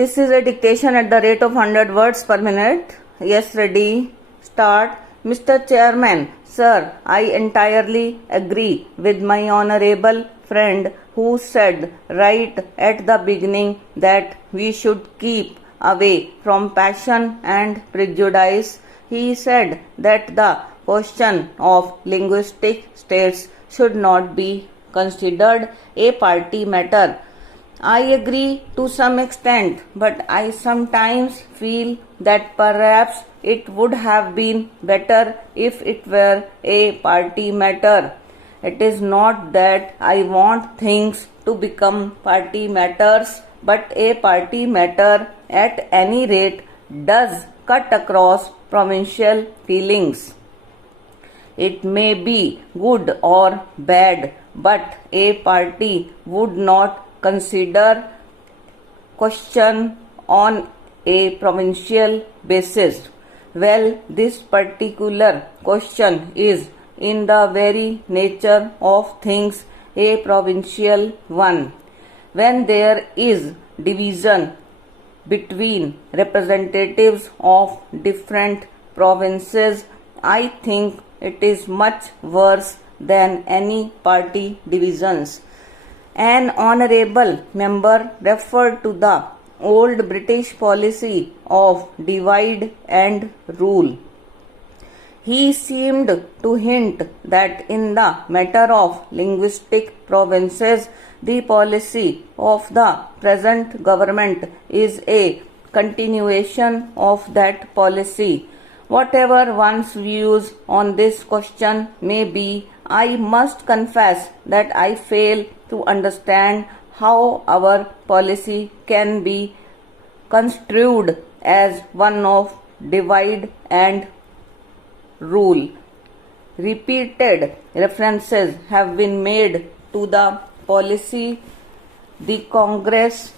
This is a dictation at the rate of 100 words per minute. Yes, ready, start. Mr. Chairman, sir, I entirely agree with my honorable friend who said right at the beginning that we should keep away from passion and prejudice. He said that the question of linguistic states should not be considered a party matter. I agree to some extent, but I sometimes feel that perhaps it would have been better if it were a party matter. It is not that I want things to become party matters, but a party matter at any rate does cut across provincial feelings. It may be good or bad, but a party would not consider question on a provincial basis. Well, this particular question is in the very nature of things a provincial one. When there is division between representatives of different provinces, I think it is much worse than any party divisions. An honorable member referred to the old British policy of divide and rule. He seemed to hint that in the matter of linguistic provinces, the policy of the present government is a continuation of that policy. Whatever one's views on this question may be, I must confess that I fail to understand how our policy can be construed as one of divide and rule. Repeated references have been made to the policy the Congress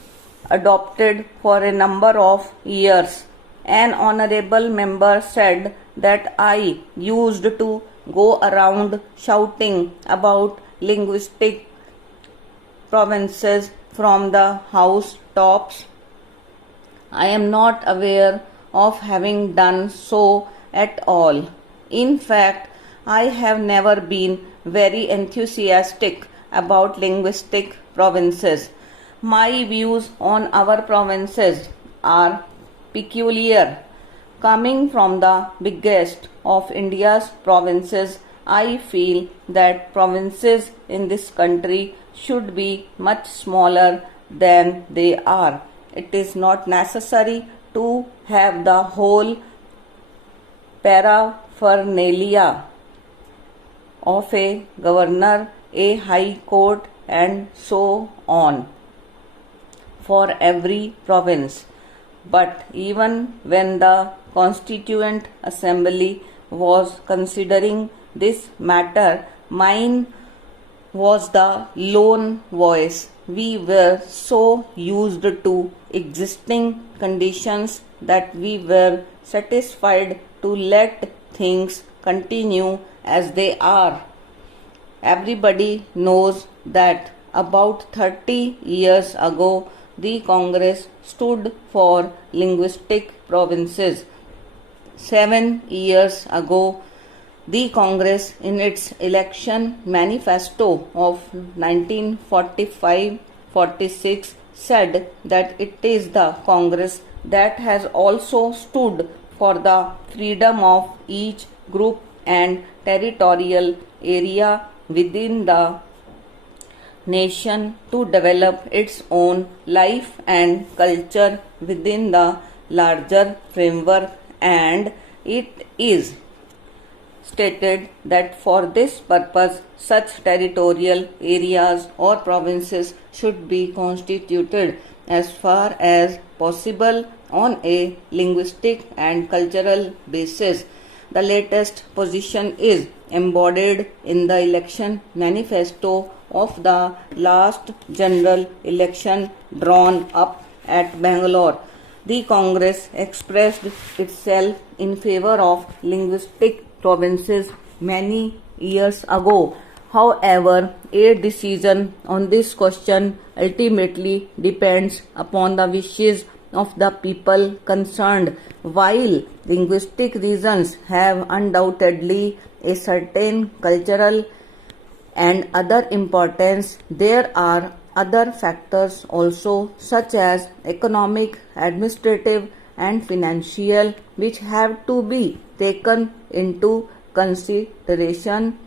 adopted for a number of years. An honorable member said that I used to go around shouting about linguistic provinces from the house tops. I am not aware of having done so at all. In fact, I have never been very enthusiastic about linguistic provinces. My views on our provinces are peculiar. Coming from the biggest of India's provinces, I feel that provinces in this country should be much smaller than they are. It is not necessary to have the whole paraphernalia of a governor, a high court, and so on for every province. But even when the Constituent Assembly was considering this matter, mine was the lone voice. We were so used to existing conditions that we were satisfied to let things continue as they are. Everybody knows that about 30 years ago, the Congress stood for linguistic provinces. 7 years ago, the Congress in its election manifesto of 1945-46 said that it is the Congress that has also stood for the freedom of each group and territorial area within the nation to develop its own life and culture within the larger framework, and it is stated that for this purpose such territorial areas or provinces should be constituted as far as possible on a linguistic and cultural basis. The latest position is embodied in the election manifesto of the last general election drawn up at Bangalore. The Congress expressed itself in favor of linguistic provinces many years ago. However, a decision on this question ultimately depends upon the wishes of the people concerned. While linguistic reasons have undoubtedly a certain cultural and other importance, there are other factors also, such as economic, administrative, and financial, which have to be taken into consideration